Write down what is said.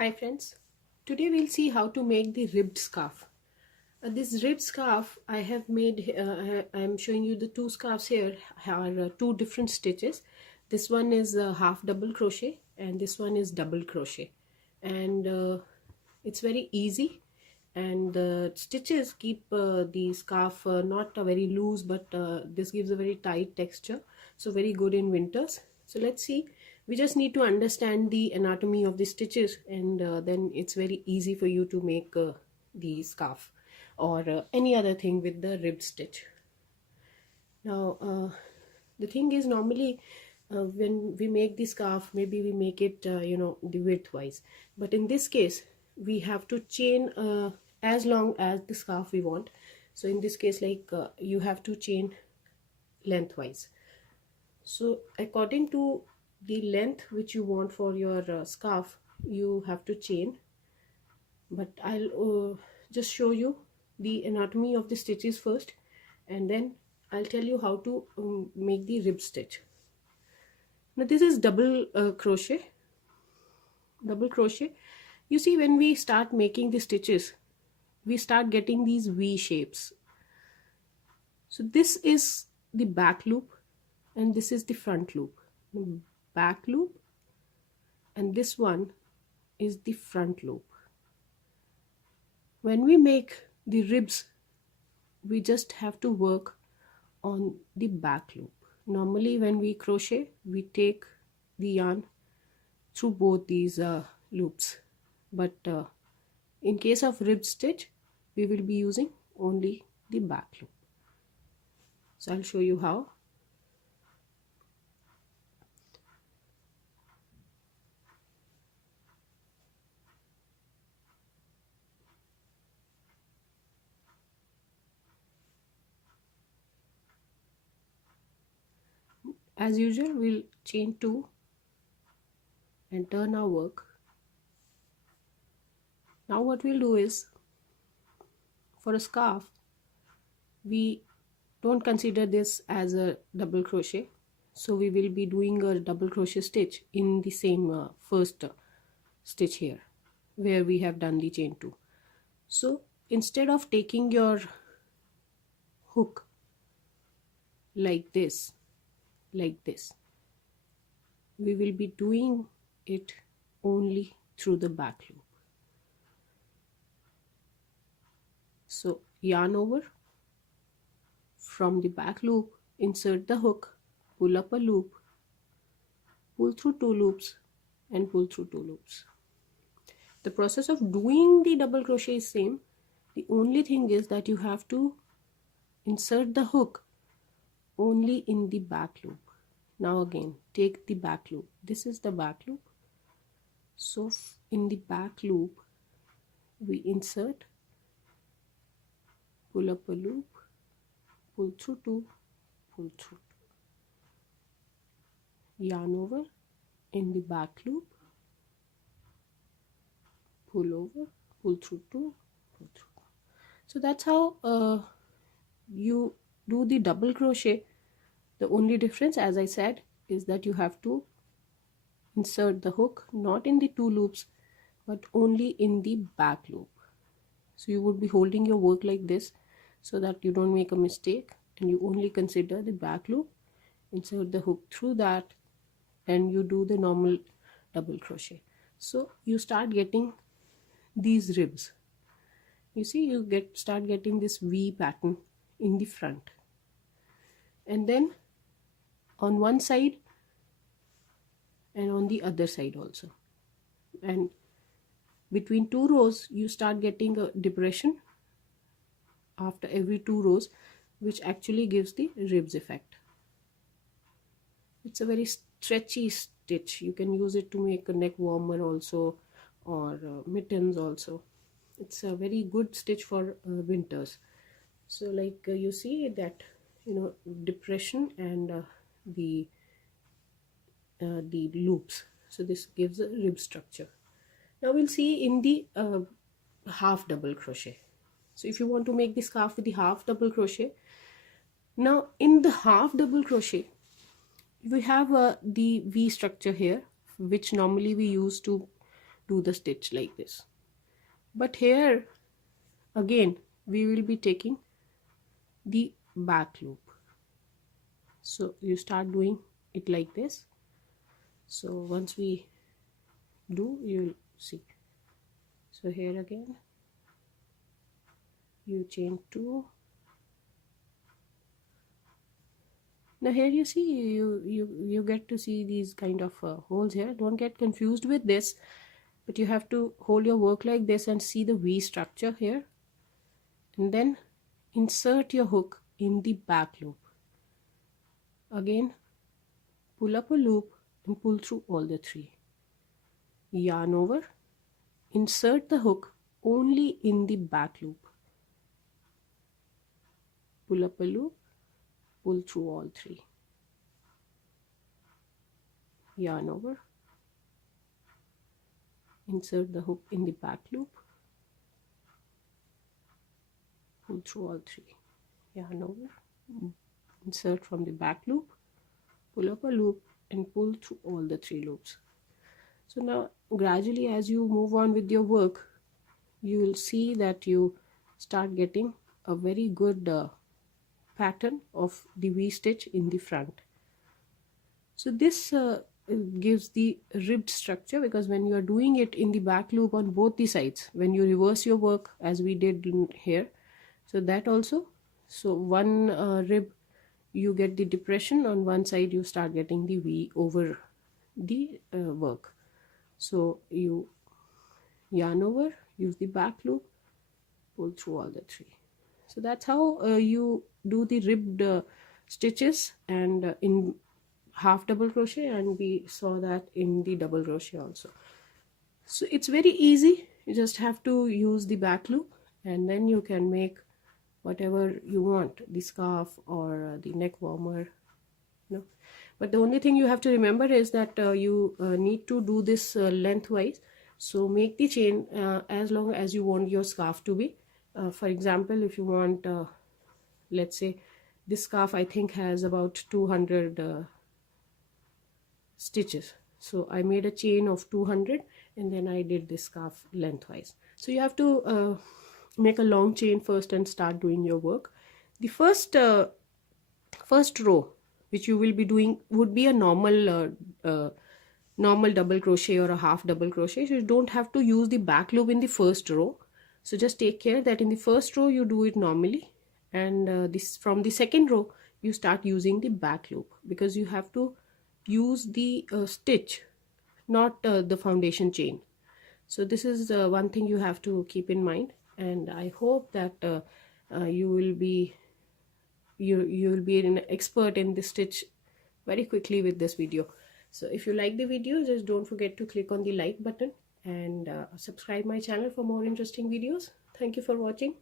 Hi friends, today we'll see how to make the ribbed scarf. This ribbed scarf I have made, I'm showing you the two scarves here are two different stitches. This one is half double crochet and this one is double crochet, and it's very easy, and the stitches keep the scarf not very loose, but this gives a very tight texture, so very good in winters. So let's see. We just need to understand the anatomy of the stitches, and then it's very easy for you to make the scarf or any other thing with the ribbed stitch. Now the thing is, normally when we make the scarf, maybe we make it the width wise, but in this case we have to chain as long as the scarf we want. So in this case, like you have to chain lengthwise. So according to the length which you want for your scarf, you have to chain. But I'll just show you the anatomy of the stitches first, and then I'll tell you how to make the rib stitch. Now this is double crochet. Double crochet. You see, when we start making the stitches, we start getting these V shapes. So this is the back loop and this is the front loop. Back loop, and this one is the front loop. When we make the ribs, we just have to work on the back loop. Normally when we crochet, we take the yarn through both these loops, but in case of rib stitch, we will be using only the back loop. So I'll show you how. As usual, we'll chain 2 and turn our work. Now what we'll do is, for a scarf, we don't consider this as a double crochet, so we will be doing a double crochet stitch in the same first stitch here where we have done the chain 2. So instead of taking your hook like this, we will be doing it only through the back loop. So yarn over, from the back loop insert the hook, pull up a loop, pull through 2 loops and pull through 2 loops. The process of doing the double crochet is same. The only thing is that you have to insert the hook only in the back loop. Now again, take the back loop. This is the back loop. So in the back loop, we insert, pull up a loop, pull through 2, pull through 2. Yarn over in the back loop, pull over, pull through 2, pull through 2. So that's how you do the double crochet. The only difference, as I said, is that you have to insert the hook not in the 2 loops but only in the back loop. So you would be holding your work like this so that you don't make a mistake, and you only consider the back loop, insert the hook through that, and you do the normal double crochet. So you start getting these ribs. You see, you start getting this V pattern in the front, and then on one side and on the other side also, and between 2 rows you start getting a depression after every 2 rows, which actually gives the ribs effect. It's a very stretchy stitch. You can use it to make a neck warmer also, or mittens also. It's a very good stitch for winters. So like you see that, depression and the loops. So this gives a rib structure. Now we'll see in the half double crochet. So if you want to make the scarf with the half double crochet, now in the half double crochet we have the V structure here, which normally we use to do the stitch like this. But here again we will be taking the back loop. So you start doing it like this. So once we do, you'll see. So here again you chain 2. Now here you see you get to see these kind of holes here. Don't get confused with this, but you have to hold your work like this and see the V structure here, and then insert your hook in the back loop. Again pull up a loop and pull through all the 3. Yarn over, insert the hook only in the back loop, pull up a loop, pull through all 3. Yarn over, insert the hook in the back loop, pull through all 3. Yarn over, insert from the back loop, pull up a loop and pull through all the 3 loops. So now gradually as you move on with your work, you will see that you start getting a very good pattern of the V stitch in the front. So this gives the ribbed structure, because when you are doing it in the back loop on both the sides, when you reverse your work as we did here, so that also, so one rib you get the depression on one side, you start getting the V over the work. So you yarn over, use the back loop, pull through all the 3. So that's how you do the ribbed stitches, and in half double crochet, and we saw that in the double crochet also. So it's very easy. You just have to use the back loop, and then you can make whatever you want, the scarf or the neck warmer. No, but the only thing you have to remember is that you need to do this lengthwise. So make the chain as long as you want your scarf to be. For example, if you want, let's say this scarf I think has about 200 stitches. So I made a chain of 200 and then I did this scarf lengthwise. So you have to make a long chain first and start doing your work. The first row which you will be doing would be a normal double crochet or a half double crochet. So you don't have to use the back loop in the first row. So just take care that in the first row you do it normally, and this from the second row you start using the back loop, because you have to use the stitch, not the foundation chain. So this is one thing you have to keep in mind, and I hope that you will be an expert in this stitch very quickly with this video. So if you like the video, just don't forget to click on the like button and subscribe my channel for more interesting videos. Thank you for watching.